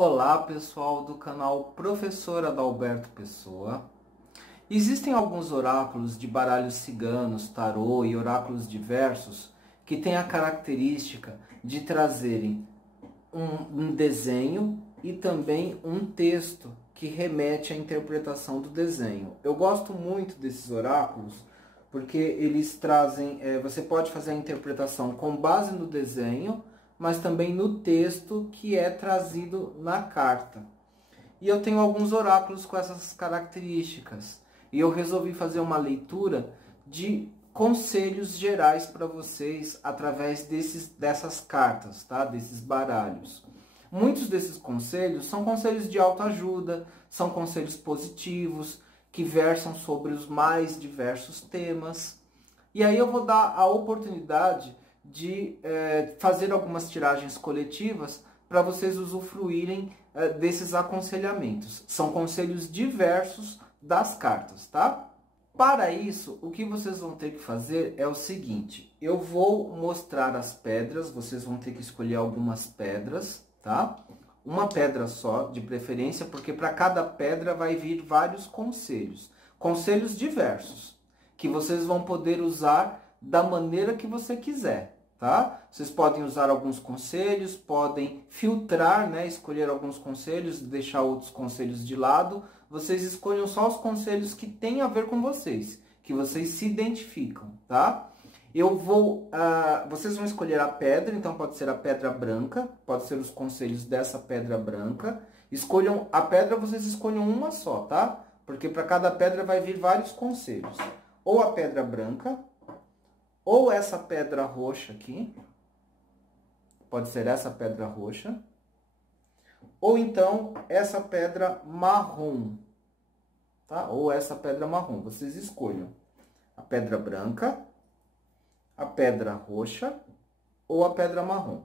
Olá pessoal do canal Professor Adalberto Pessoa. Existem alguns oráculos de baralhos ciganos, tarô e oráculos diversos que têm a característica de trazerem um desenho e também um texto que remete à interpretação do desenho. Eu gosto muito desses oráculos porque eles trazem, você pode fazer a interpretação com base no desenho, mas também no texto que é trazido na carta. E eu tenho alguns oráculos com essas características. E eu resolvi fazer uma leitura de conselhos gerais para vocês através dessas cartas, tá? Desses baralhos. Muitos desses conselhos são conselhos de autoajuda, são conselhos positivos, que versam sobre os mais diversos temas. E aí eu vou dar a oportunidade de fazer algumas tiragens coletivas para vocês usufruírem desses aconselhamentos. São conselhos diversos das cartas, tá? Para isso, o que vocês vão ter que fazer é o seguinte: eu vou mostrar as pedras, vocês vão ter que escolher algumas pedras, tá? Uma pedra só, de preferência, porque para cada pedra vai vir vários conselhos. Conselhos diversos, que vocês vão poder usar da maneira que você quiser, tá? Vocês podem usar alguns conselhos, podem filtrar, né? Escolher alguns conselhos, deixar outros conselhos de lado. Vocês escolham só os conselhos que têm a ver com vocês, que vocês se identificam, tá? Vocês vão escolher a pedra, então pode ser a pedra branca, pode ser os conselhos dessa pedra branca. Escolham a pedra, vocês escolham uma só, tá? Porque para cada pedra vai vir vários conselhos. Ou a pedra branca, ou essa pedra roxa aqui, pode ser essa pedra roxa, ou então essa pedra marrom, tá? Ou essa pedra marrom, vocês escolham a pedra branca, a pedra roxa ou a pedra marrom.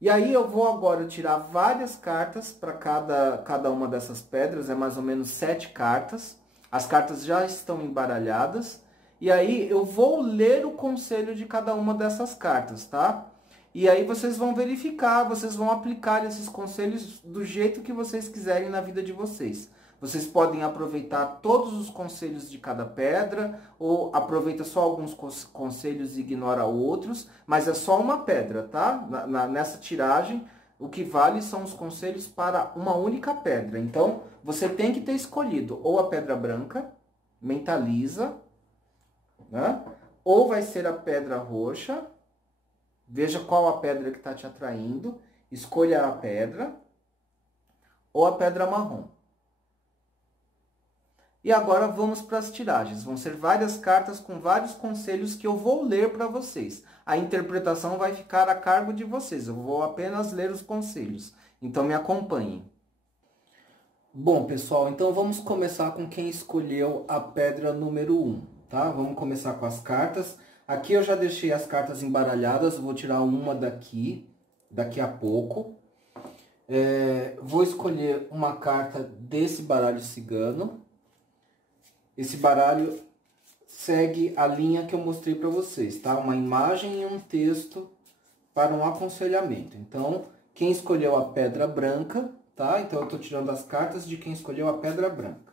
E aí eu vou agora tirar várias cartas para cada uma dessas pedras, é mais ou menos 7 cartas. As cartas já estão embaralhadas. E aí eu vou ler o conselho de cada uma dessas cartas, tá? E aí vocês vão verificar, vocês vão aplicar esses conselhos do jeito que vocês quiserem na vida de vocês. Vocês podem aproveitar todos os conselhos de cada pedra, ou aproveita só alguns conselhos e ignora outros, mas é só uma pedra, tá? Nessa tiragem, o que vale são os conselhos para uma única pedra. Então, você tem que ter escolhido ou a pedra branca, mentaliza, né? Ou vai ser a pedra roxa, veja qual a pedra que está te atraindo, escolha a pedra, ou a pedra marrom. E agora vamos para as tiragens. Vão ser várias cartas com vários conselhos que eu vou ler para vocês. A interpretação vai ficar a cargo de vocês, eu vou apenas ler os conselhos. Então me acompanhem. Bom, pessoal, então vamos começar com quem escolheu a pedra número 1, tá? Vamos começar com as cartas. Aqui eu já deixei as cartas embaralhadas, vou tirar uma daqui a pouco. Vou escolher uma carta desse baralho cigano. Esse baralho segue a linha que eu mostrei para vocês, tá? Uma imagem e um texto para um aconselhamento. Então, quem escolheu a pedra branca, tá? Então, eu estou tirando as cartas de quem escolheu a pedra branca.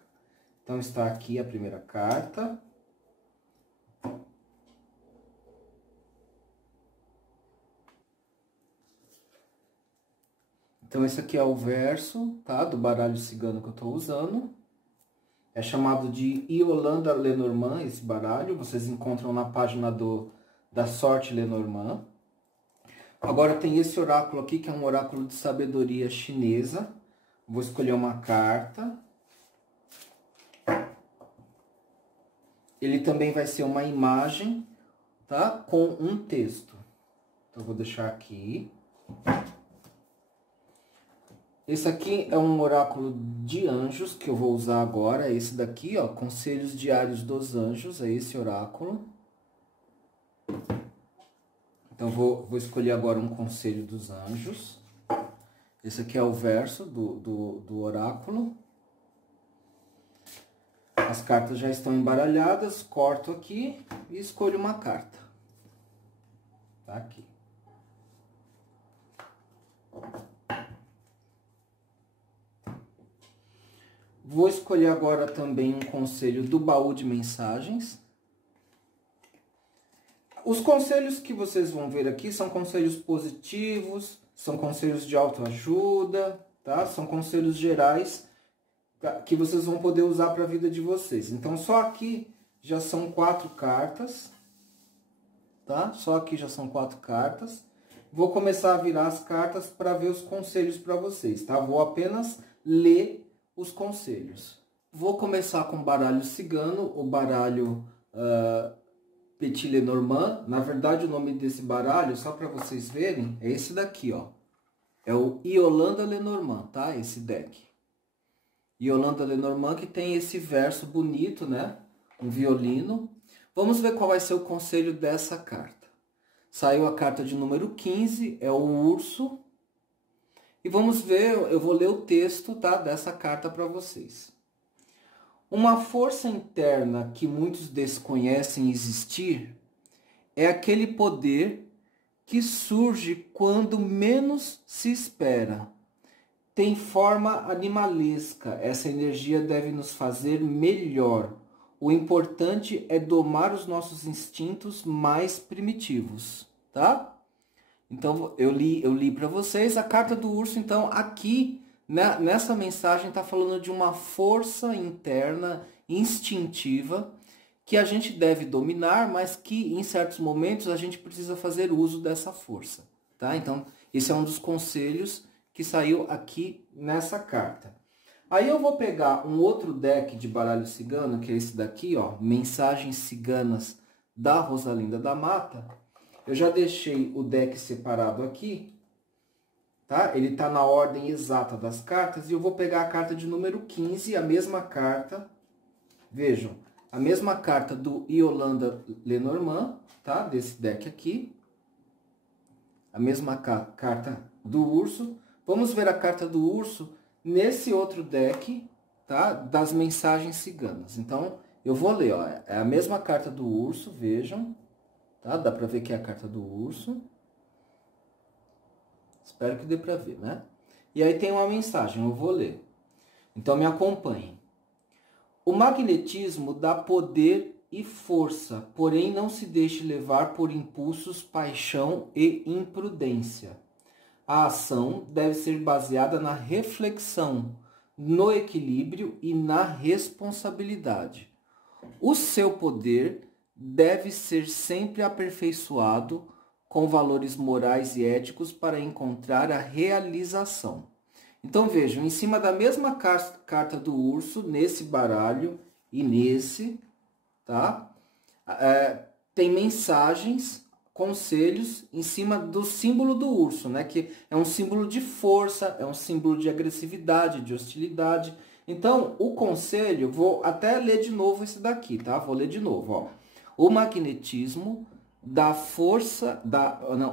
Então, está aqui a primeira carta. Então, esse aqui é o verso, tá? Do baralho cigano que eu estou usando. É chamado de Yolanda Lenormand, esse baralho. Vocês encontram na página da Sorte Lenormand. Agora tem esse oráculo aqui, que é um oráculo de sabedoria chinesa. Vou escolher uma carta. Ele também vai ser uma imagem, tá? Com um texto. Então, vou deixar aqui. Esse aqui é um oráculo de anjos que eu vou usar agora. É esse daqui, ó, Conselhos Diários dos Anjos, é esse oráculo. Então, vou escolher agora um conselho dos anjos. Esse aqui é o verso do oráculo. As cartas já estão embaralhadas, corto aqui e escolho uma carta. Tá aqui. Vou escolher agora também um conselho do baú de mensagens. Os conselhos que vocês vão ver aqui são conselhos positivos, são conselhos de autoajuda, tá? São conselhos gerais que vocês vão poder usar para a vida de vocês. Então, só aqui já são 4 cartas, tá? Só aqui já são 4 cartas. Vou começar a virar as cartas para ver os conselhos para vocês, tá? Vou apenas ler os conselhos. Vou começar com o baralho cigano, o baralho Petit Lenormand. Na verdade, o nome desse baralho, só para vocês verem, é esse daqui, ó. É o Yolanda Lenormand, tá? Esse deck. Yolanda Lenormand, que tem esse verso bonito, né? Um violino. Vamos ver qual vai ser o conselho dessa carta. Saiu a carta de número 15, é o urso. E vamos ver, eu vou ler o texto, tá, dessa carta para vocês. Uma força interna que muitos desconhecem existir é aquele poder que surge quando menos se espera. Tem forma animalesca, essa energia deve nos fazer melhor. O importante é domar os nossos instintos mais primitivos, tá? Então, eu li para vocês a carta do urso. Então, aqui, né, nessa mensagem, está falando de uma força interna, instintiva, que a gente deve dominar, mas que, em certos momentos, a gente precisa fazer uso dessa força, tá? Então, esse é um dos conselhos que saiu aqui nessa carta. Aí eu vou pegar um outro deck de baralho cigano, que é esse daqui, ó, Mensagens Ciganas da Rosalinda da Mata. Eu já deixei o deck separado aqui, tá? Ele tá na ordem exata das cartas e eu vou pegar a carta de número 15, a mesma carta. Vejam, a mesma carta do Yolanda Lenormand, tá? Desse deck aqui. A mesma carta do urso. Vamos ver a carta do urso nesse outro deck, tá? Das Mensagens Ciganas. Então, eu vou ler, ó. É a mesma carta do urso, vejam. Tá? Dá pra ver que é a carta do urso. Espero que dê pra ver, né? E aí tem uma mensagem, eu vou ler. Então me acompanhem. O magnetismo dá poder e força, porém não se deixe levar por impulsos, paixão e imprudência. A ação deve ser baseada na reflexão, no equilíbrio e na responsabilidade. O seu poder deve ser sempre aperfeiçoado com valores morais e éticos para encontrar a realização. Então vejam, em cima da mesma carta do urso, nesse baralho e nesse, tá? Tem mensagens, conselhos em cima do símbolo do urso, né? Que é um símbolo de força, é um símbolo de agressividade, de hostilidade. Então, o conselho, vou até ler de novo esse daqui, tá? Vou ler de novo, ó. O magnetismo dá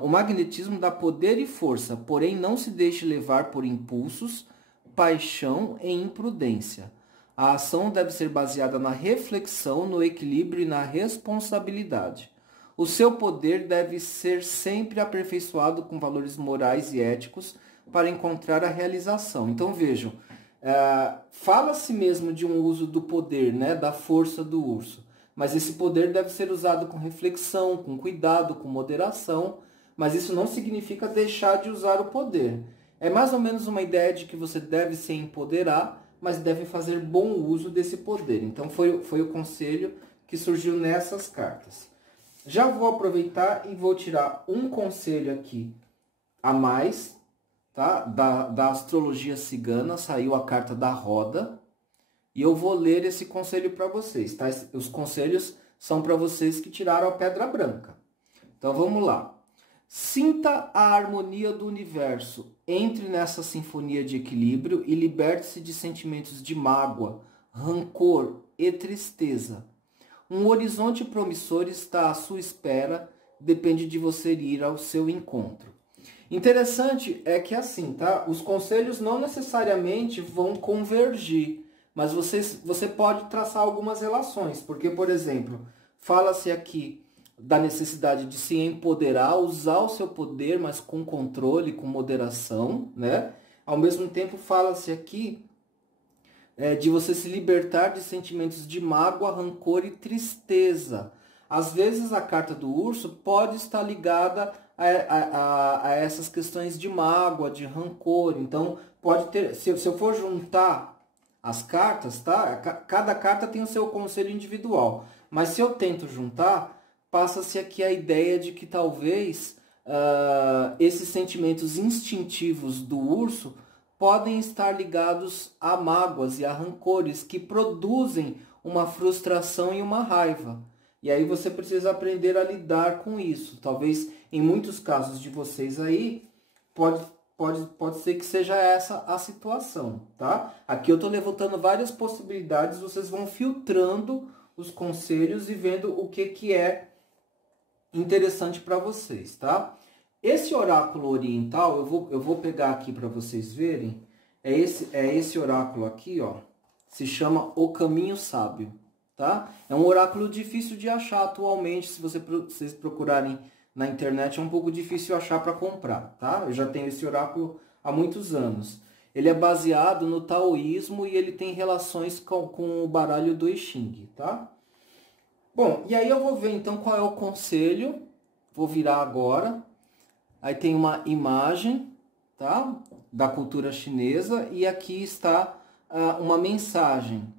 o magnetismo dá poder e força, porém não se deixe levar por impulsos, paixão e imprudência. A ação deve ser baseada na reflexão, no equilíbrio e na responsabilidade. O seu poder deve ser sempre aperfeiçoado com valores morais e éticos para encontrar a realização. Então vejam, fala-se mesmo de um uso do poder, né, da força do urso. Mas esse poder deve ser usado com reflexão, com cuidado, com moderação. Mas isso não significa deixar de usar o poder. É mais ou menos uma ideia de que você deve se empoderar, mas deve fazer bom uso desse poder. Então foi o conselho que surgiu nessas cartas. Já vou aproveitar e vou tirar um conselho aqui a mais, tá? Da astrologia cigana, saiu a carta da roda. E eu vou ler esse conselho para vocês, tá? Os conselhos são para vocês que tiraram a pedra branca. Então vamos lá. Sinta a harmonia do universo, entre nessa sinfonia de equilíbrio e liberte-se de sentimentos de mágoa, rancor e tristeza. Um horizonte promissor está à sua espera, depende de você ir ao seu encontro. Interessante é que assim, tá? Os conselhos não necessariamente vão convergir. Mas você pode traçar algumas relações, porque, por exemplo, fala-se aqui da necessidade de se empoderar, usar o seu poder, mas com controle, com moderação, né? Ao mesmo tempo, fala-se aqui de você se libertar de sentimentos de mágoa, rancor e tristeza. Às vezes a carta do urso pode estar ligada a essas questões de mágoa, de rancor. Então, pode ter, se eu for juntar as cartas, tá? Cada carta tem o seu conselho individual. Mas se eu tento juntar, passa-se aqui a ideia de que talvez esses sentimentos instintivos do urso podem estar ligados a mágoas e a rancores que produzem uma frustração e uma raiva. E aí você precisa aprender a lidar com isso. Talvez em muitos casos de vocês aí, pode ser que seja essa a situação, tá? Aqui eu estou levantando várias possibilidades, vocês vão filtrando os conselhos e vendo o que é interessante para vocês, tá? Esse oráculo oriental, eu vou pegar aqui para vocês verem, é esse oráculo aqui, ó, se chama O Caminho Sábio, tá? É um oráculo difícil de achar atualmente, se vocês procurarem na internet, é um pouco difícil achar para comprar, tá? Eu já tenho esse oráculo há muitos anos. Ele é baseado no taoísmo e ele tem relações com o baralho do I Ching, tá? Bom, e aí eu vou ver então qual é o conselho, vou virar agora. Aí tem uma imagem, tá? Da cultura chinesa e aqui está uma mensagem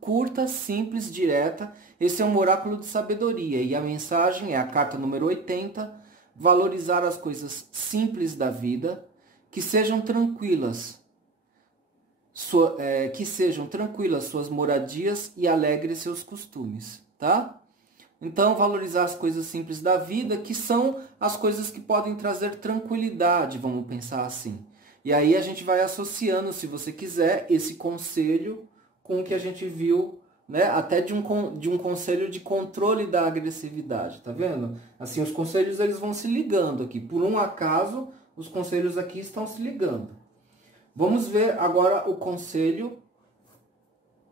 curta, simples, direta. Esse é um oráculo de sabedoria e a mensagem é a carta número 80, valorizar as coisas simples da vida, que sejam tranquilas, suas moradias e alegres seus costumes, tá? Então, valorizar as coisas simples da vida, que são as coisas que podem trazer tranquilidade, vamos pensar assim. E aí a gente vai associando, se você quiser, esse conselho com o que a gente viu, né? Até de um conselho de controle da agressividade, tá vendo? Assim, os conselhos eles vão se ligando aqui. Por um acaso, os conselhos aqui estão se ligando. Vamos ver agora o conselho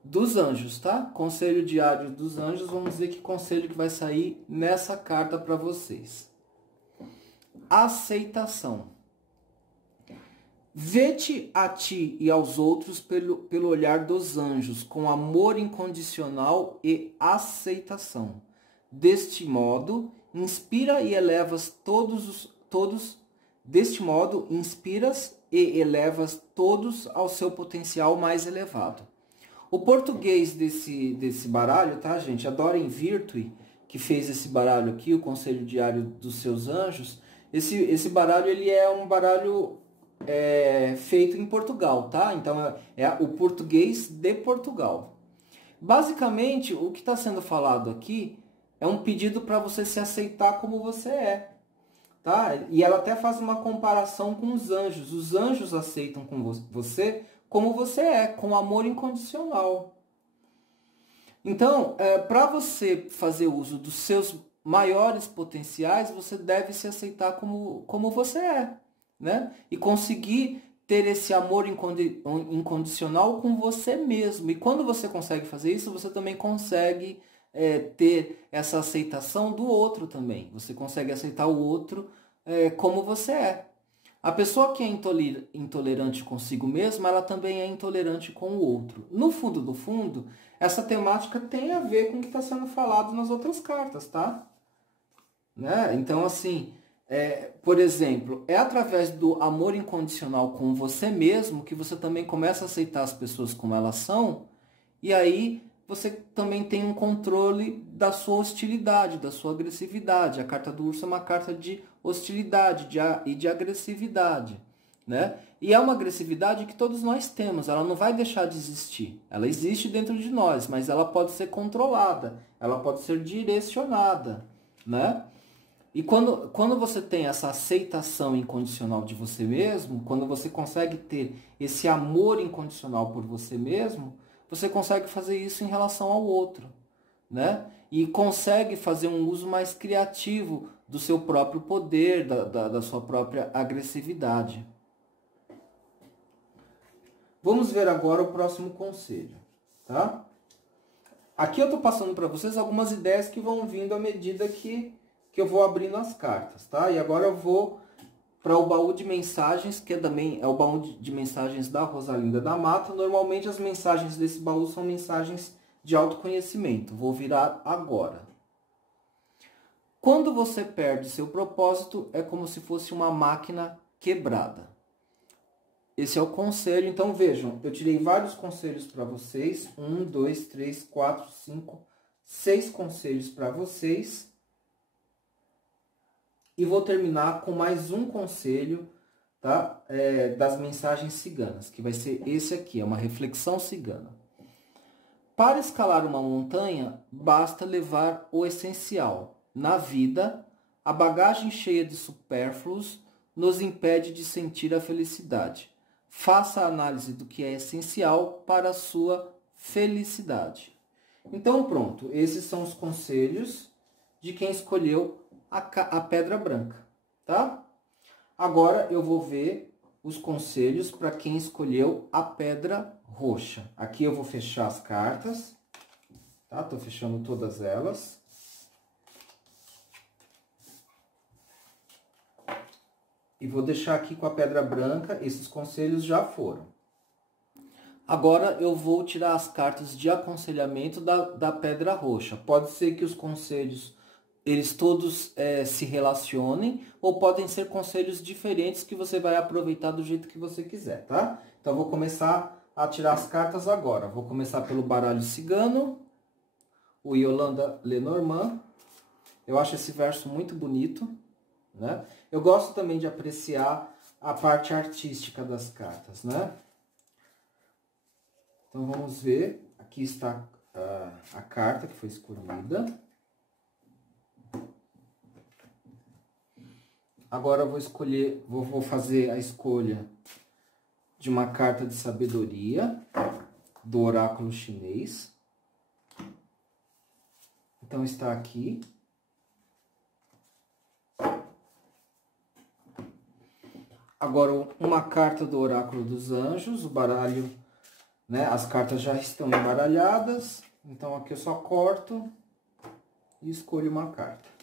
dos anjos, tá? Conselho diário dos anjos, vamos ver que conselho que vai sair nessa carta para vocês. Aceitação. Vê-te a ti e aos outros pelo olhar dos anjos, com amor incondicional e aceitação. Deste modo, inspiras e elevas todos ao seu potencial mais elevado. O português desse baralho, tá, gente? A Doreen Virtue, que fez esse baralho aqui, o Conselho Diário dos Seus Anjos. Esse baralho, ele é um baralho feito em Portugal, tá? Então, é o português de Portugal. Basicamente, o que está sendo falado aqui é um pedido para você se aceitar como você é, tá? E ela até faz uma comparação com os anjos. Os anjos aceitam com você como você é, com amor incondicional. Então, para você fazer uso dos seus maiores potenciais, você deve se aceitar como você é, né? E conseguir ter esse amor incondicional com você mesmo. E quando você consegue fazer isso, você também consegue ter essa aceitação do outro também. Você consegue aceitar o outro como você é. A pessoa que é intolerante consigo mesma, ela também é intolerante com o outro. No fundo do fundo, essa temática tem a ver com o que está sendo falado nas outras cartas, tá? Né? Então, assim, por exemplo, é através do amor incondicional com você mesmo que você também começa a aceitar as pessoas como elas são, e aí você também tem um controle da sua hostilidade, da sua agressividade. A carta do urso é uma carta de hostilidade e de agressividade, né? E é uma agressividade que todos nós temos, ela não vai deixar de existir. Ela existe dentro de nós, mas ela pode ser controlada, ela pode ser direcionada, né? E quando você tem essa aceitação incondicional de você mesmo, quando você consegue ter esse amor incondicional por você mesmo, você consegue fazer isso em relação ao outro, né? E consegue fazer um uso mais criativo do seu próprio poder, da sua própria agressividade. Vamos ver agora o próximo conselho, tá? Aqui eu estou passando para vocês algumas ideias que vão vindo à medida que eu vou abrindo as cartas, tá? E agora eu vou para o baú de mensagens, que também é o baú de mensagens da Rosalinda da Mata. Normalmente as mensagens desse baú são mensagens de autoconhecimento. Vou virar agora. Quando você perde seu propósito, é como se fosse uma máquina quebrada. Esse é o conselho. Então vejam, eu tirei vários conselhos para vocês. 1, 2, 3, 4, 5, 6 conselhos para vocês. E vou terminar com mais um conselho, tá? Das mensagens ciganas, que vai ser esse aqui, é uma reflexão cigana. Para escalar uma montanha, basta levar o essencial. Na vida, a bagagem cheia de supérfluos nos impede de sentir a felicidade. Faça a análise do que é essencial para a sua felicidade. Então pronto, esses são os conselhos de quem escolheu a pedra branca, tá? Agora eu vou ver os conselhos para quem escolheu a pedra roxa. Aqui eu vou fechar as cartas, tá? Tô fechando todas elas. E vou deixar aqui com a pedra branca, esses conselhos já foram. Agora eu vou tirar as cartas de aconselhamento da pedra roxa. Pode ser que os conselhos, eles todos se relacionem, ou podem ser conselhos diferentes que você vai aproveitar do jeito que você quiser, tá? Então eu vou começar a tirar as cartas agora. Vou começar pelo baralho cigano, o Yolanda Lenormand. Eu acho esse verso muito bonito, né? Eu gosto também de apreciar a parte artística das cartas, né? Então vamos ver, aqui está a carta que foi escolhida. Agora eu vou escolher, vou fazer a escolha de uma carta de sabedoria do oráculo chinês. Então está aqui. Agora uma carta do oráculo dos anjos, o baralho, né? As cartas já estão embaralhadas, então aqui eu só corto e escolho uma carta.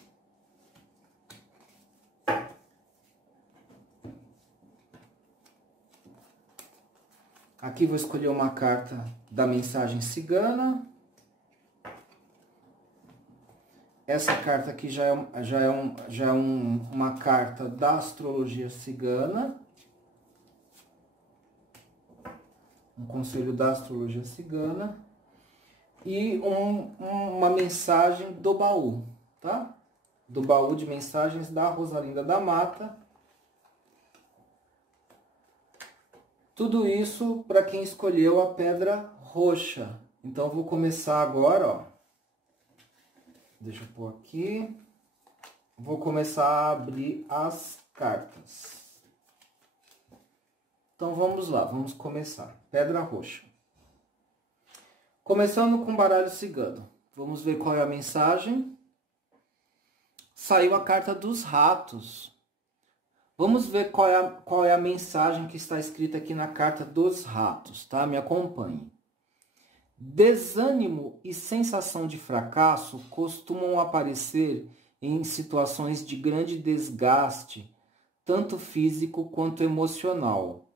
Aqui vou escolher uma carta da mensagem cigana. Essa carta aqui já é uma carta da astrologia cigana. Um conselho da astrologia cigana. E uma mensagem do baú, tá? Do baú de mensagens da Rosalinda da Mata. Tudo isso para quem escolheu a pedra roxa. Então, vou começar agora, ó. Deixa eu pôr aqui. Vou começar a abrir as cartas. Então, vamos lá, vamos começar. Pedra roxa. Começando com o baralho cigano. Vamos ver qual é a mensagem. Saiu a carta dos ratos. Vamos ver qual é a mensagem que está escrita aqui na carta dos ratos, tá? Me acompanhe. Desânimo e sensação de fracasso costumam aparecer em situações de grande desgaste, tanto físico quanto emocional.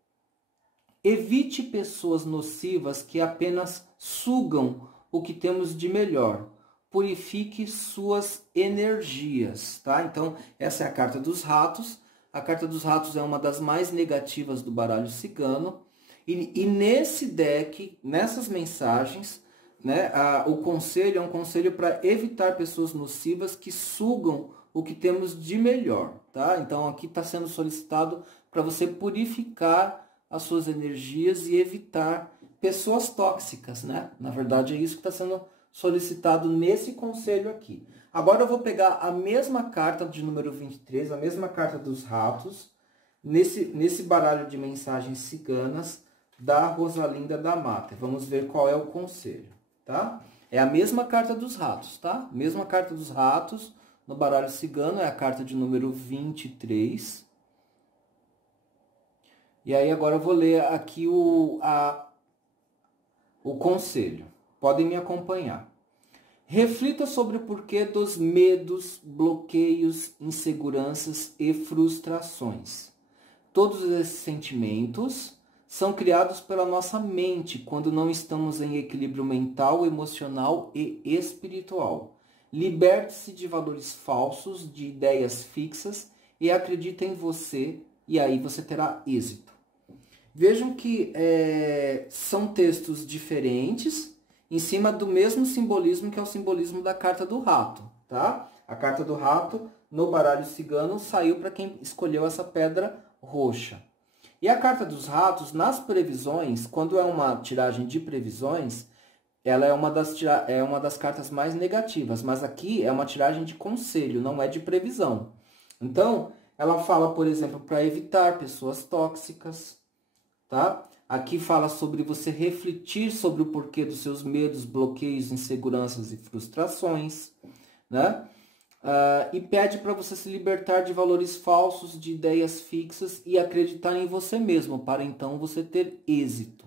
Evite pessoas nocivas que apenas sugam o que temos de melhor. Purifique suas energias, tá? Então, essa é a carta dos ratos. A carta dos ratos é uma das mais negativas do baralho cigano. E nesse deck, nessas mensagens, né, o conselho é um conselho para evitar pessoas nocivas que sugam o que temos de melhor, tá? Então aqui está sendo solicitado para você purificar as suas energias e evitar pessoas tóxicas, né? Na verdade é isso que está sendo solicitado nesse conselho aqui. Agora eu vou pegar a mesma carta de número 23, a mesma carta dos ratos, nesse baralho de mensagens ciganas, da Rosalinda da Mata. Vamos ver qual é o conselho, tá? É a mesma carta dos ratos, tá? Mesma carta dos ratos no baralho cigano, é a carta de número 23. E aí agora eu vou ler aqui o conselho. Podem me acompanhar. Reflita sobre o porquê dos medos, bloqueios, inseguranças e frustrações. Todos esses sentimentos são criados pela nossa mente quando não estamos em equilíbrio mental, emocional e espiritual. Liberte-se de valores falsos, de ideias fixas e acredite em você, e aí você terá êxito. Vejam que são textos diferentes em cima do mesmo simbolismo, que é o simbolismo da carta do rato, tá? A carta do rato no baralho cigano saiu para quem escolheu essa pedra roxa. E a carta dos ratos, nas previsões, quando é uma tiragem de previsões, ela é uma das cartas mais negativas, mas aqui é uma tiragem de conselho, não é de previsão. Então, ela fala, por exemplo, para evitar pessoas tóxicas, tá? Aqui fala sobre você refletir sobre o porquê dos seus medos, bloqueios, inseguranças e frustrações, né? E pede para você se libertar de valores falsos, de ideias fixas e acreditar em você mesmo, para então você ter êxito.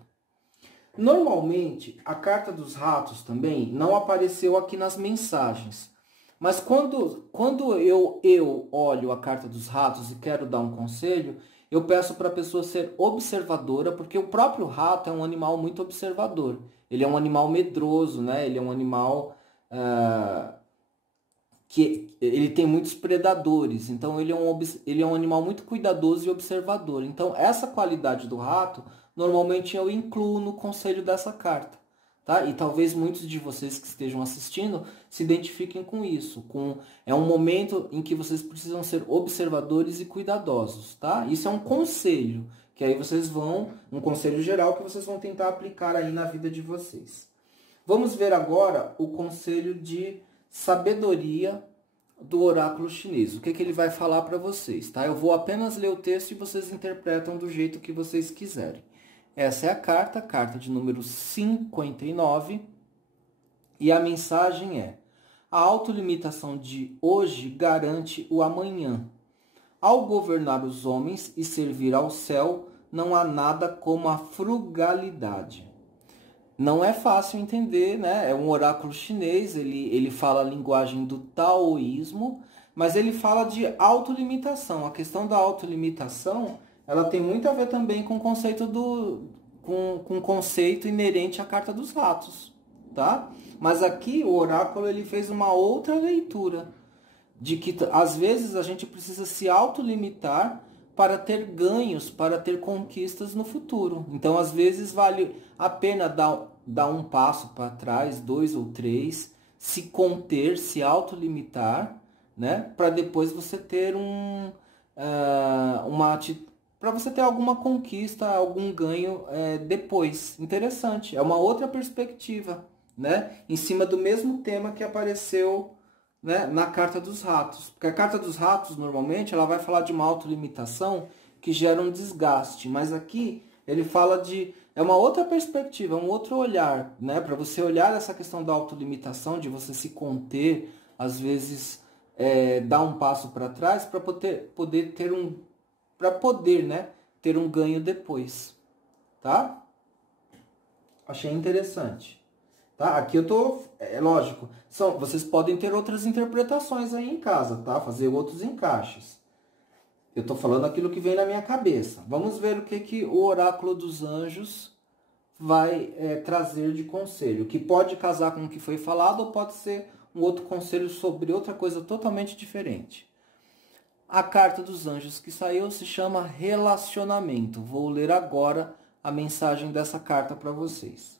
Normalmente, a carta dos ratos também não apareceu aqui nas mensagens. Mas quando eu olho a carta dos ratos e quero dar um conselho, eu peço para a pessoa ser observadora, porque o próprio rato é um animal muito observador. Ele é um animal medroso, né? Ele é um animal que ele tem muitos predadores. Então ele é um animal muito cuidadoso e observador. Então essa qualidade do rato, normalmente eu incluo no conselho dessa carta. Tá? E talvez muitos de vocês que estejam assistindo se identifiquem com isso. É um momento em que vocês precisam ser observadores e cuidadosos. Tá? Isso é um conselho, que aí vocês um conselho geral que vocês vão tentar aplicar aí na vida de vocês. Vamos ver agora o conselho de sabedoria do oráculo chinês. O que ele vai falar para vocês. Tá? Eu vou apenas ler o texto e vocês interpretam do jeito que vocês quiserem. Essa é a carta de número 59, e a mensagem é: a autolimitação de hoje garante o amanhã. Ao governar os homens e servir ao céu, não há nada como a frugalidade. Não é fácil entender, né? É um oráculo chinês, ele fala a linguagem do taoísmo, mas ele fala de autolimitação. A questão da autolimitação, ela tem muito a ver também com o conceito com o conceito inerente à carta dos ratos, tá? Mas aqui o oráculo ele fez uma outra leitura de que às vezes a gente precisa se autolimitar para ter ganhos, para ter conquistas no futuro. Então às vezes vale a pena dar um passo para trás, 2 ou 3, se conter, se autolimitar, né? Para depois você ter para você ter alguma conquista, algum ganho depois. Interessante, é uma outra perspectiva, né? Em cima do mesmo tema que apareceu, né, na carta dos ratos. Porque a carta dos ratos, normalmente, ela vai falar de uma autolimitação que gera um desgaste. Mas aqui ele fala é uma outra perspectiva, um outro olhar, né? Para você olhar essa questão da autolimitação, de você se conter, às vezes dar um passo para trás para poder ter um ganho depois, tá? Achei interessante, tá? Aqui eu tô, lógico, vocês podem ter outras interpretações aí em casa, tá? Fazer outros encaixes. Eu tô falando aquilo que vem na minha cabeça. Vamos ver o que o oráculo dos anjos vai trazer de conselho, que pode casar com o que foi falado ou pode ser um outro conselho sobre outra coisa totalmente diferente. A carta dos anjos que saiu se chama relacionamento. Vou ler agora a mensagem dessa carta para vocês.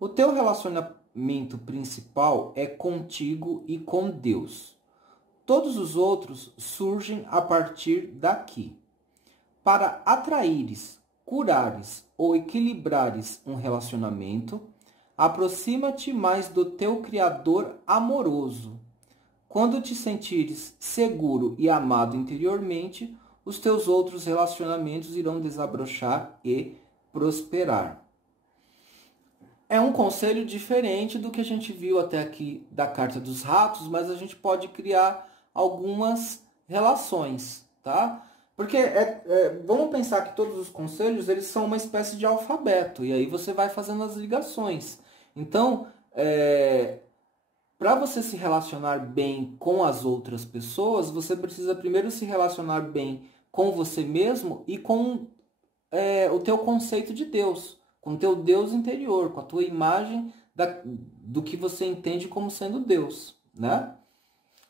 O teu relacionamento principal é contigo e com Deus. Todos os outros surgem a partir daqui. Para atraíres, curares ou equilibrares um relacionamento, aproxima-te mais do teu Criador amoroso. Quando te sentires seguro e amado interiormente, os teus outros relacionamentos irão desabrochar e prosperar. É um conselho diferente do que a gente viu até aqui da carta dos ratos, mas a gente pode criar algumas relações, tá? Porque vamos pensar que todos os conselhos eles são uma espécie de alfabeto, e aí você vai fazendo as ligações. Então, para você se relacionar bem com as outras pessoas, você precisa primeiro se relacionar bem com você mesmo e com o teu conceito de Deus, com o teu Deus interior, com a tua imagem do que você entende como sendo Deus, né?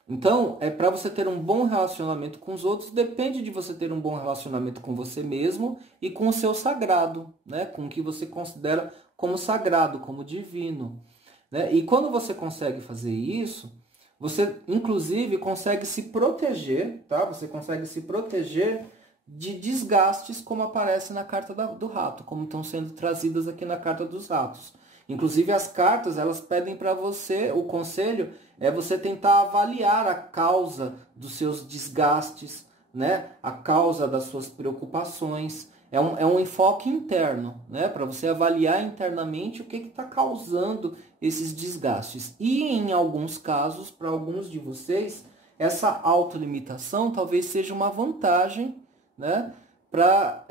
Então, para você ter um bom relacionamento com os outros, depende de você ter um bom relacionamento com você mesmo e com o seu sagrado, né? Com o que você considera como sagrado, como divino, né? E quando você consegue fazer isso, você, inclusive, consegue se proteger, tá? Você consegue se proteger de desgastes como aparece na carta do rato, como estão sendo trazidas aqui na carta dos ratos. Inclusive as cartas, elas pedem para você, o conselho é você tentar avaliar a causa dos seus desgastes, né? A causa das suas preocupações. É um enfoque interno, né? Para você avaliar internamente o que está causando esses desgastes. E em alguns casos, para alguns de vocês, essa autolimitação talvez seja uma vantagem, né? Para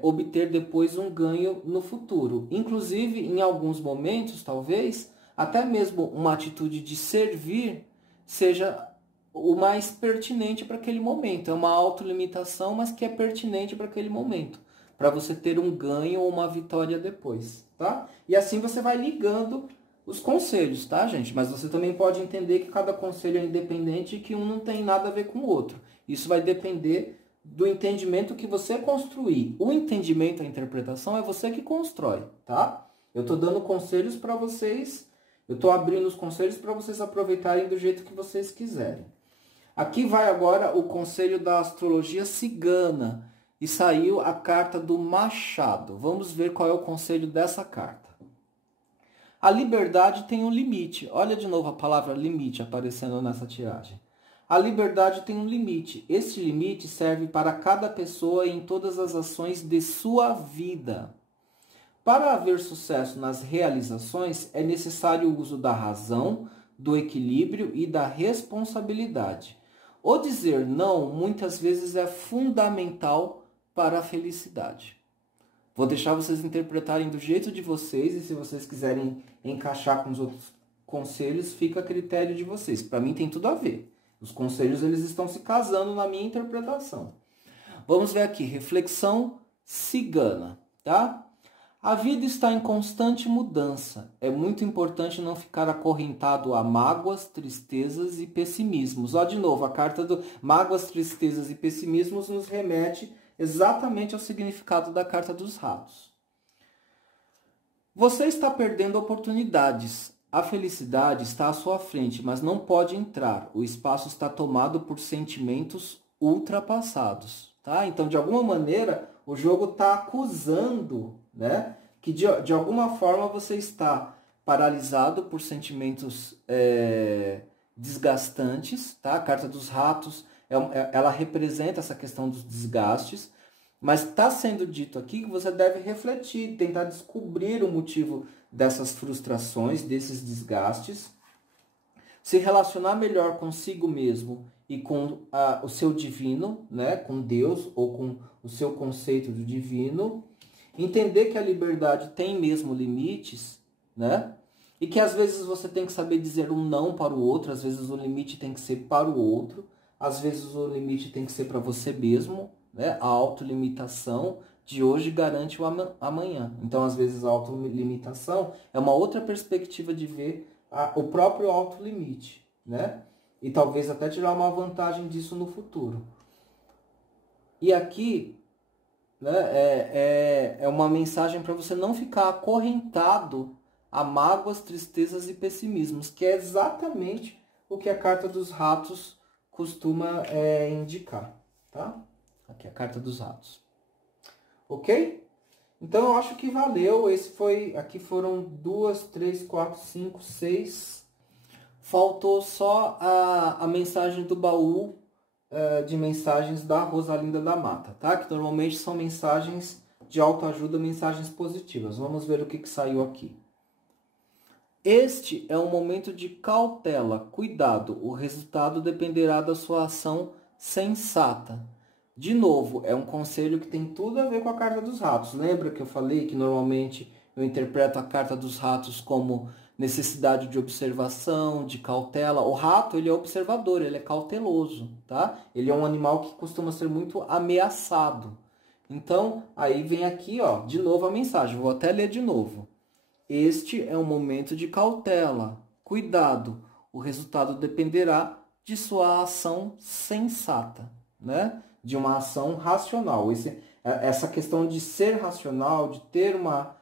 obter depois um ganho no futuro. Inclusive, em alguns momentos, talvez, até mesmo uma atitude de servir seja o mais pertinente para aquele momento. É uma autolimitação, mas que é pertinente para aquele momento, para você ter um ganho ou uma vitória depois, tá? E assim você vai ligando os conselhos, tá, gente? Mas você também pode entender que cada conselho é independente e que um não tem nada a ver com o outro. Isso vai depender do entendimento que você construir. O entendimento, a interpretação é você que constrói, tá? Eu estou dando conselhos para vocês, eu estou abrindo os conselhos para vocês aproveitarem do jeito que vocês quiserem. Aqui vai agora o conselho da astrologia cigana e saiu a carta do Machado. Vamos ver qual é o conselho dessa carta. A liberdade tem um limite. Olha de novo a palavra limite aparecendo nessa tiragem. A liberdade tem um limite. Este limite serve para cada pessoa em todas as ações de sua vida. Para haver sucesso nas realizações, é necessário o uso da razão, do equilíbrio e da responsabilidade. O dizer não, muitas vezes, é fundamental para a felicidade. Vou deixar vocês interpretarem do jeito de vocês, e se vocês quiserem encaixar com os outros conselhos, fica a critério de vocês. Para mim tem tudo a ver. Os conselhos, eles estão se casando na minha interpretação. Vamos ver aqui, reflexão cigana, tá? A vida está em constante mudança. É muito importante não ficar acorrentado a mágoas, tristezas e pessimismos. Ó, de novo, a carta do mágoas, tristezas e pessimismos nos remete exatamente ao significado da carta dos ratos. Você está perdendo oportunidades. A felicidade está à sua frente, mas não pode entrar. O espaço está tomado por sentimentos ultrapassados, tá? Então, de alguma maneira, o jogo está acusando, né, que de alguma forma você está paralisado por sentimentos desgastantes, tá? A carta dos ratos, ela representa essa questão dos desgastes, mas está sendo dito aqui que você deve refletir, tentar descobrir o motivo dessas frustrações, desses desgastes, se relacionar melhor consigo mesmo e com o seu divino, né, com Deus ou com o seu conceito do divino, entender que a liberdade tem mesmo limites, né, e que às vezes você tem que saber dizer um não para o outro, às vezes o limite tem que ser para o outro, às vezes o limite tem que ser para você mesmo, né, a autolimitação de hoje garante o amanhã. Então, às vezes, a autolimitação é uma outra perspectiva de ver o próprio autolimite, né? E talvez até tirar uma vantagem disso no futuro. E aqui, né, é uma mensagem para você não ficar acorrentado a mágoas, tristezas e pessimismos, que é exatamente o que a carta dos ratos costuma indicar, tá? Aqui, a carta dos ratos. Ok? Então eu acho que valeu. Aqui foram 2, 3, 4, 5, 6. Faltou só a mensagem do baú de mensagens da Rosalinda da Mata, tá? Que normalmente são mensagens de autoajuda, mensagens positivas. Vamos ver o que saiu aqui. Este é um momento de cautela, cuidado. O resultado dependerá da sua ação sensata. De novo, é um conselho que tem tudo a ver com a carta dos ratos. Lembra que eu falei que normalmente eu interpreto a carta dos ratos como necessidade de observação, de cautela. O rato, ele é observador, ele é cauteloso, tá? Ele é um animal que costuma ser muito ameaçado. Então, aí vem aqui, ó, de novo a mensagem. Vou até ler de novo. Este é um momento de cautela. Cuidado. O resultado dependerá de sua ação sensata, né? De uma ação racional. Essa questão de ser racional, de ter uma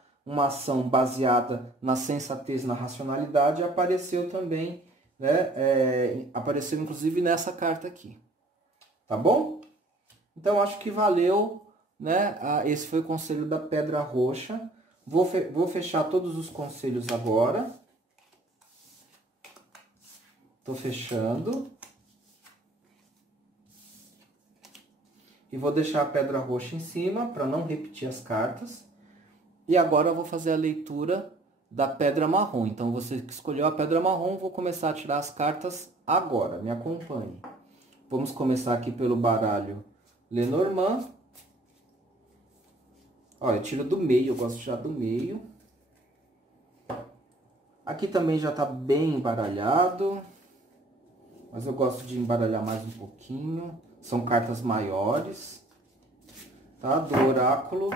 ação baseada na sensatez, na racionalidade, apareceu também, né? Apareceu inclusive nessa carta aqui. Tá bom? Então, acho que valeu, né? Esse foi o conselho da Pedra Roxa. Vou fechar todos os conselhos agora. Estou fechando. E vou deixar a Pedra Roxa em cima para não repetir as cartas. E agora eu vou fazer a leitura da Pedra Marrom. Então, você que escolheu a Pedra Marrom, vou começar a tirar as cartas agora. Me acompanhe. Vamos começar aqui pelo baralho Lenormand. Olha, eu tiro do meio, eu gosto já do meio. Aqui também já está bem embaralhado. Mas eu gosto de embaralhar mais um pouquinho. São cartas maiores, tá? Do oráculo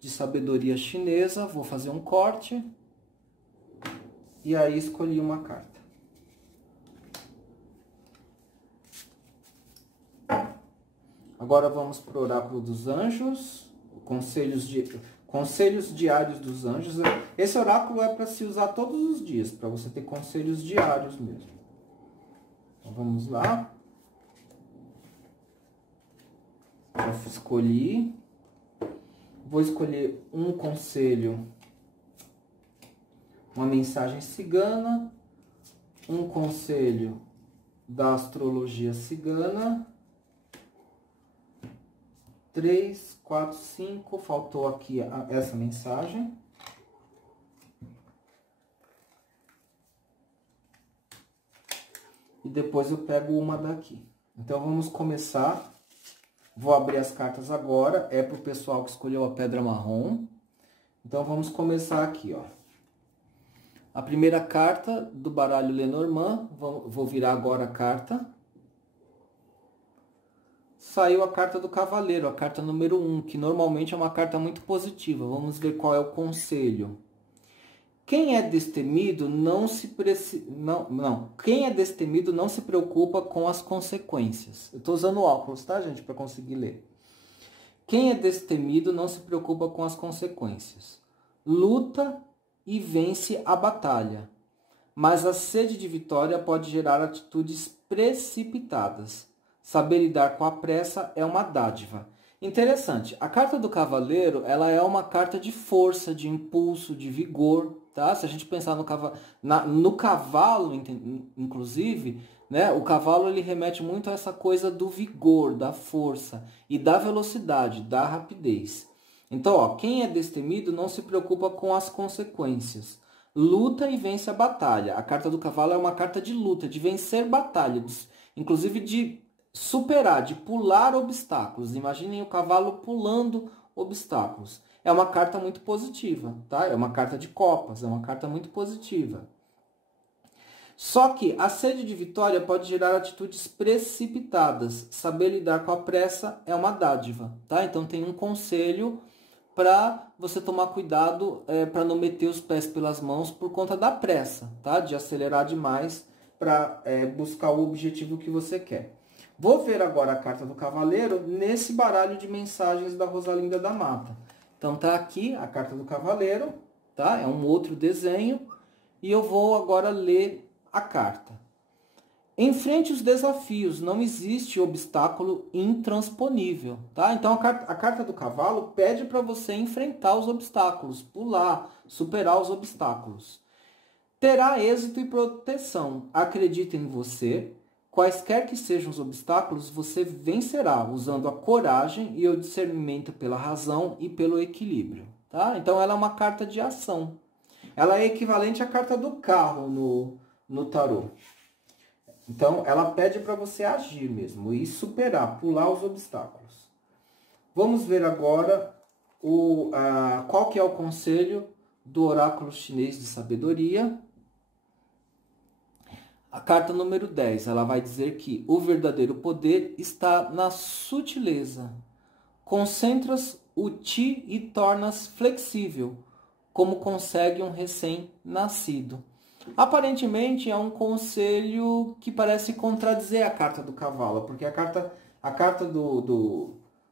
de sabedoria chinesa. Vou fazer um corte. E aí escolhi uma carta. Agora vamos para o oráculo dos anjos. Conselhos diários dos anjos. Esse oráculo é para se usar todos os dias, para você ter conselhos diários mesmo. Então vamos lá. Já escolhi. Vou escolher um conselho, uma mensagem cigana, um conselho da astrologia cigana. 3, 4, 5, faltou aqui essa mensagem. E depois eu pego uma daqui. Então vamos começar. Vou abrir as cartas agora. É para o pessoal que escolheu a Pedra Marrom. Então vamos começar aqui, ó. A primeira carta do baralho Lenormand. Vou virar agora a carta. Saiu a carta do Cavaleiro, a carta número 1, que normalmente é uma carta muito positiva. Vamos ver qual é o conselho. Quem é destemido Quem é destemido não se preocupa com as consequências. Eu estou usando óculos, tá, gente, para conseguir ler. Quem é destemido não se preocupa com as consequências. Luta e vence a batalha. Mas a sede de vitória pode gerar atitudes precipitadas. Saber lidar com a pressa é uma dádiva. Interessante, a carta do Cavaleiro, ela é uma carta de força, de impulso, de vigor, tá? Se a gente pensar no cavalo, inclusive, né? O cavalo ele remete muito a essa coisa do vigor, da força e da velocidade, da rapidez. Então, ó, quem é destemido não se preocupa com as consequências. Luta e vence a batalha. A carta do cavalo é uma carta de luta, de vencer batalhas, inclusive de superar, de pular obstáculos. Imaginem o cavalo pulando obstáculos. É uma carta muito positiva, tá? É uma carta de copas, é uma carta muito positiva. Só que a sede de vitória pode gerar atitudes precipitadas. Saber lidar com a pressa é uma dádiva, tá? Então tem um conselho para você tomar cuidado para não meter os pés pelas mãos por conta da pressa, tá? De acelerar demais para buscar o objetivo que você quer. Vou ver agora a carta do Cavaleiro nesse baralho de mensagens da Rosalinda da Mata. Então tá aqui a carta do Cavaleiro, tá? É um outro desenho e eu vou agora ler a carta. Enfrente os desafios, não existe obstáculo intransponível, tá? Então a carta do cavalo pede para você enfrentar os obstáculos, pular, superar os obstáculos. Terá êxito e proteção. Acredite em você. Quaisquer que sejam os obstáculos, você vencerá usando a coragem e o discernimento pela razão e pelo equilíbrio, tá? Então ela é uma carta de ação. Ela é equivalente à carta do carro no tarô. Então ela pede para você agir mesmo e superar, pular os obstáculos. Vamos ver agora qual que é o conselho do oráculo chinês de sabedoria. A carta número 10, ela vai dizer que o verdadeiro poder está na sutileza. Concentras o ti e tornas flexível, como consegue um recém-nascido. Aparentemente é um conselho que parece contradizer a carta do cavalo, porque a carta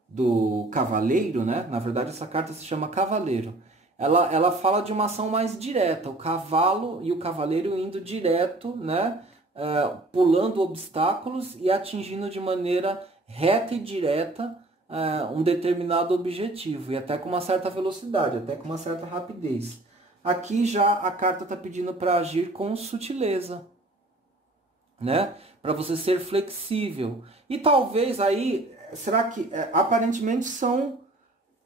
do cavaleiro, né? Na verdade, essa carta se chama cavaleiro. Ela fala de uma ação mais direta, o cavalo e o cavaleiro indo direto, né? Pulando obstáculos e atingindo de maneira reta e direta um determinado objetivo, e até com uma certa velocidade, até com uma certa rapidez. Aqui já a carta está pedindo para agir com sutileza, né? Para você ser flexível. E talvez aí, será que aparentemente são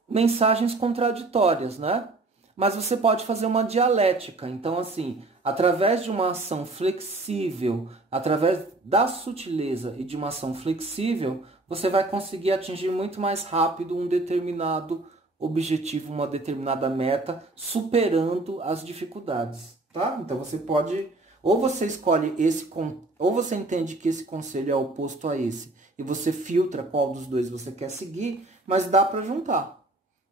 mensagens contraditórias, né? Mas você pode fazer uma dialética. Então, assim, através de uma ação flexível, através da sutileza e de uma ação flexível, você vai conseguir atingir muito mais rápido um determinado objetivo, uma determinada meta, superando as dificuldades, tá? Então você pode, ou você escolhe ou você entende que esse conselho é oposto a esse, e você filtra qual dos dois você quer seguir, mas dá para juntar.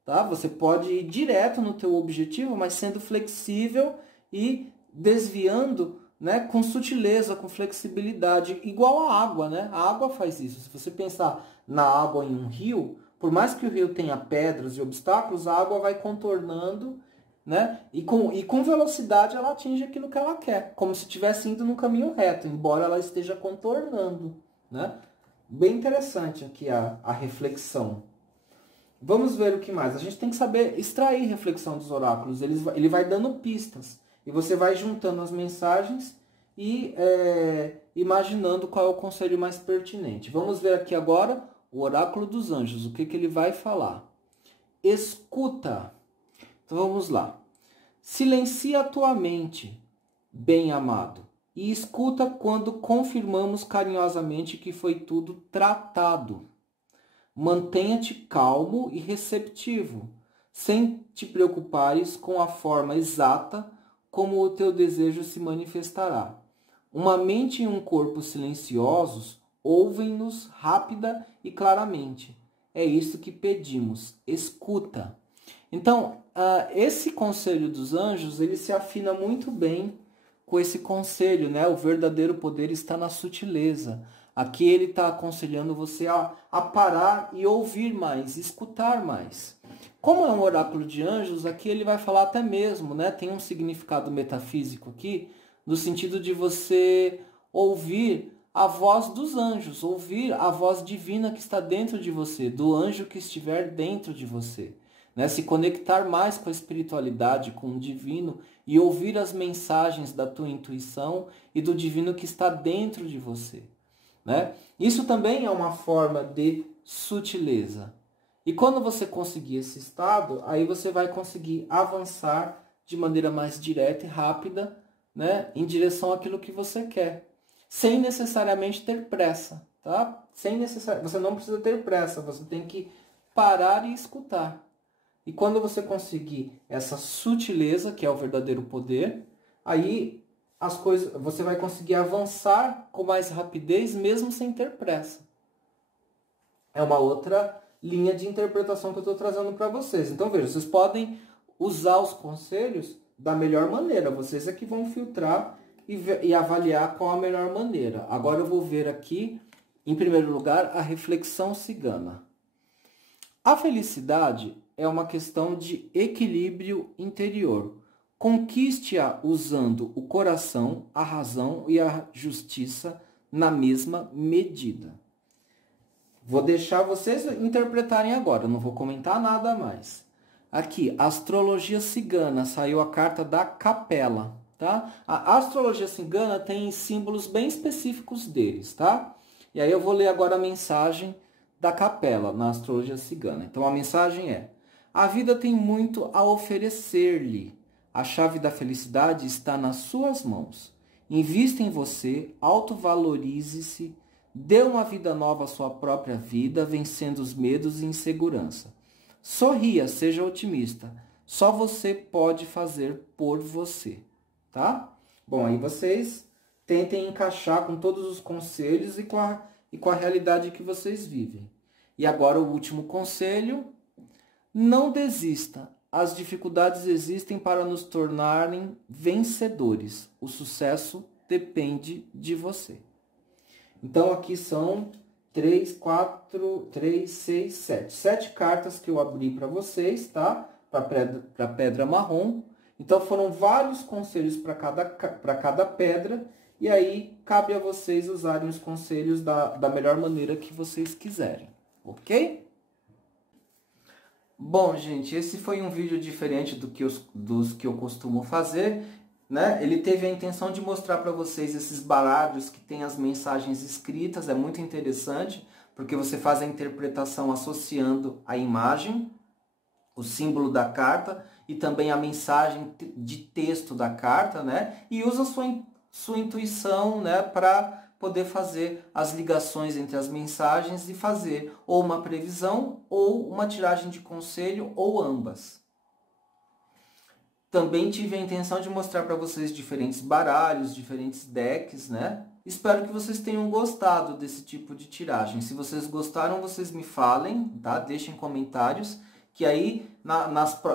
Tá? Você pode ir direto no teu objetivo, mas sendo flexível e desviando, né, com sutileza, com flexibilidade, igual a água, né? A água faz isso. Se você pensar na água em um rio, por mais que o rio tenha pedras e obstáculos, a água vai contornando, né? E com velocidade ela atinge aquilo que ela quer, como se estivesse indo no caminho reto, embora ela esteja contornando, né? Bem interessante aqui a reflexão. Vamos ver o que mais. A gente tem que saber extrair reflexão dos oráculos. Ele vai dando pistas. E você vai juntando as mensagens e imaginando qual é o conselho mais pertinente. Vamos ver aqui agora o oráculo dos anjos. O que ele vai falar? Escuta. Então vamos lá. Silencia a tua mente, bem amado, e escuta quando confirmamos carinhosamente que foi tudo tratado. Mantenha-te calmo e receptivo, sem te preocupares com a forma exata como o teu desejo se manifestará. Uma mente e um corpo silenciosos ouvem-nos rápida e claramente. É isso que pedimos, escuta. Então, esse conselho dos anjos, ele se afina muito bem com esse conselho, né? O verdadeiro poder está na sutileza. Aqui ele está aconselhando você a parar e ouvir mais, escutar mais. Como é um oráculo de anjos, aqui ele vai falar até mesmo, né? Tem um significado metafísico aqui, no sentido de você ouvir a voz dos anjos, ouvir a voz divina que está dentro de você, do anjo que estiver dentro de você. Né? Se conectar mais com a espiritualidade, com o divino, e ouvir as mensagens da tua intuição e do divino que está dentro de você. Né? Isso também é uma forma de sutileza. E quando você conseguir esse estado, aí você vai conseguir avançar de maneira mais direta e rápida, né, em direção àquilo que você quer, sem necessariamente ter pressa. Tá? Você não precisa ter pressa, você tem que parar e escutar. E quando você conseguir essa sutileza, que é o verdadeiro poder, aí as coisas, você vai conseguir avançar com mais rapidez, mesmo sem ter pressa. É uma outra linha de interpretação que eu estou trazendo para vocês. Então, veja, vocês podem usar os conselhos da melhor maneira. Vocês é que vão filtrar e avaliar qual a melhor maneira. Agora eu vou ver aqui, em primeiro lugar, a reflexão cigana. A felicidade é uma questão de equilíbrio interior. Conquiste-a usando o coração, a razão e a justiça na mesma medida. Vou deixar vocês interpretarem agora, não vou comentar nada mais. Aqui, astrologia cigana, saiu a carta da capela, tá? A astrologia cigana tem símbolos bem específicos deles, tá? E aí eu vou ler agora a mensagem da capela na astrologia cigana. Então a mensagem é: a vida tem muito a oferecer-lhe. A chave da felicidade está nas suas mãos. Invista em você, autovalorize-se, dê uma vida nova à sua própria vida, vencendo os medos e insegurança. Sorria, seja otimista. Só você pode fazer por você, tá? Bom, aí vocês tentem encaixar com todos os conselhos e com a realidade que vocês vivem. E agora o último conselho: não desista. As dificuldades existem para nos tornarem vencedores. O sucesso depende de você. Então aqui são 3, 4, 3, 6, 7. 7 cartas que eu abri para vocês, tá? Para pedra marrom. Então foram vários conselhos para cada pedra. E aí cabe a vocês usarem os conselhos da melhor maneira que vocês quiserem. Ok? Bom, gente, esse foi um vídeo diferente dos que eu costumo fazer, né? Ele teve a intenção de mostrar para vocês esses baralhos que tem as mensagens escritas. É muito interessante, porque você faz a interpretação associando a imagem, o símbolo da carta e também a mensagem de texto da carta, né? E usa sua intuição, né, para poder fazer as ligações entre as mensagens e fazer ou uma previsão ou uma tiragem de conselho ou ambas. Também tive a intenção de mostrar para vocês diferentes baralhos, diferentes decks, né? Espero que vocês tenham gostado desse tipo de tiragem. Se vocês gostaram, vocês me falem, tá? Deixem comentários, que aí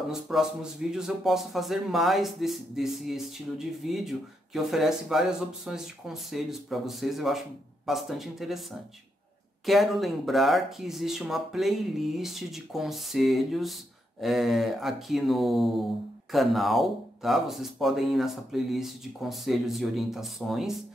nos próximos vídeos eu posso fazer mais desse estilo de vídeo, que oferece várias opções de conselhos para vocês. Eu acho bastante interessante. Quero lembrar que existe uma playlist de conselhos aqui no canal, tá? Vocês podem ir nessa playlist de conselhos e orientações,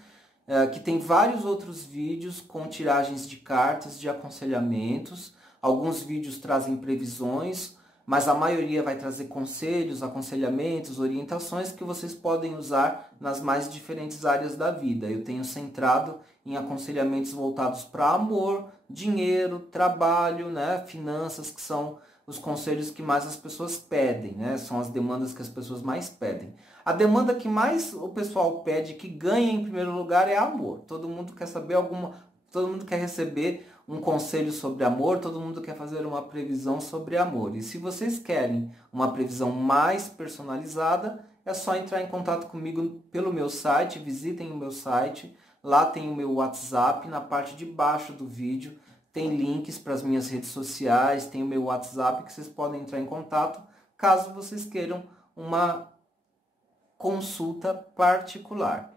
que tem vários outros vídeos com tiragens de cartas, de aconselhamentos. Alguns vídeos trazem previsões, mas a maioria vai trazer conselhos, aconselhamentos, orientações que vocês podem usar nas mais diferentes áreas da vida. Eu tenho centrado em aconselhamentos voltados para amor, dinheiro, trabalho, né, finanças, que são os conselhos que mais as pessoas pedem, né? São as demandas que as pessoas mais pedem. A demanda que mais o pessoal pede, que ganha em primeiro lugar, é amor. Todo mundo quer saber todo mundo quer receber um conselho sobre amor, todo mundo quer fazer uma previsão sobre amor. E se vocês querem uma previsão mais personalizada, é só entrar em contato comigo pelo meu site, visitem o meu site, lá tem o meu WhatsApp, na parte de baixo do vídeo tem links para as minhas redes sociais, tem o meu WhatsApp que vocês podem entrar em contato, caso vocês queiram uma consulta particular.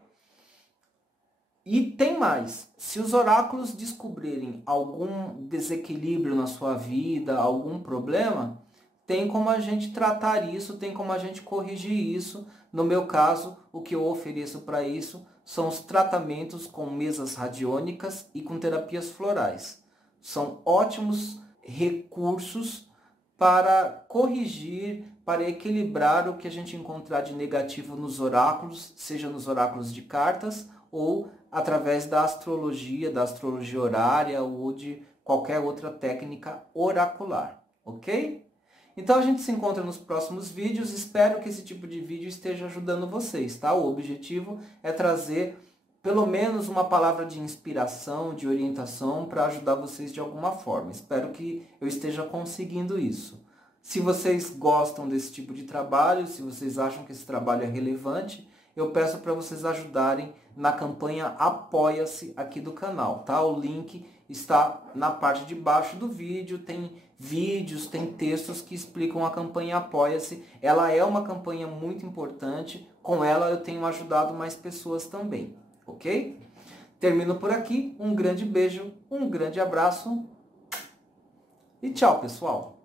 E tem mais, se os oráculos descobrirem algum desequilíbrio na sua vida, algum problema, tem como a gente tratar isso, tem como a gente corrigir isso. No meu caso, o que eu ofereço para isso são os tratamentos com mesas radiônicas e com terapias florais. São ótimos recursos para corrigir, para equilibrar o que a gente encontrar de negativo nos oráculos, seja nos oráculos de cartas ou através da astrologia horária ou de qualquer outra técnica oracular, ok? Então a gente se encontra nos próximos vídeos. Espero que esse tipo de vídeo esteja ajudando vocês, tá? O objetivo é trazer pelo menos uma palavra de inspiração, de orientação para ajudar vocês de alguma forma. Espero que eu esteja conseguindo isso. Se vocês gostam desse tipo de trabalho, se vocês acham que esse trabalho é relevante, eu peço para vocês ajudarem na campanha Apoia-se aqui do canal, tá? O link está na parte de baixo do vídeo, tem vídeos, tem textos que explicam a campanha Apoia-se. Ela é uma campanha muito importante, com ela eu tenho ajudado mais pessoas também, ok? Termino por aqui, um grande beijo, um grande abraço e tchau, pessoal!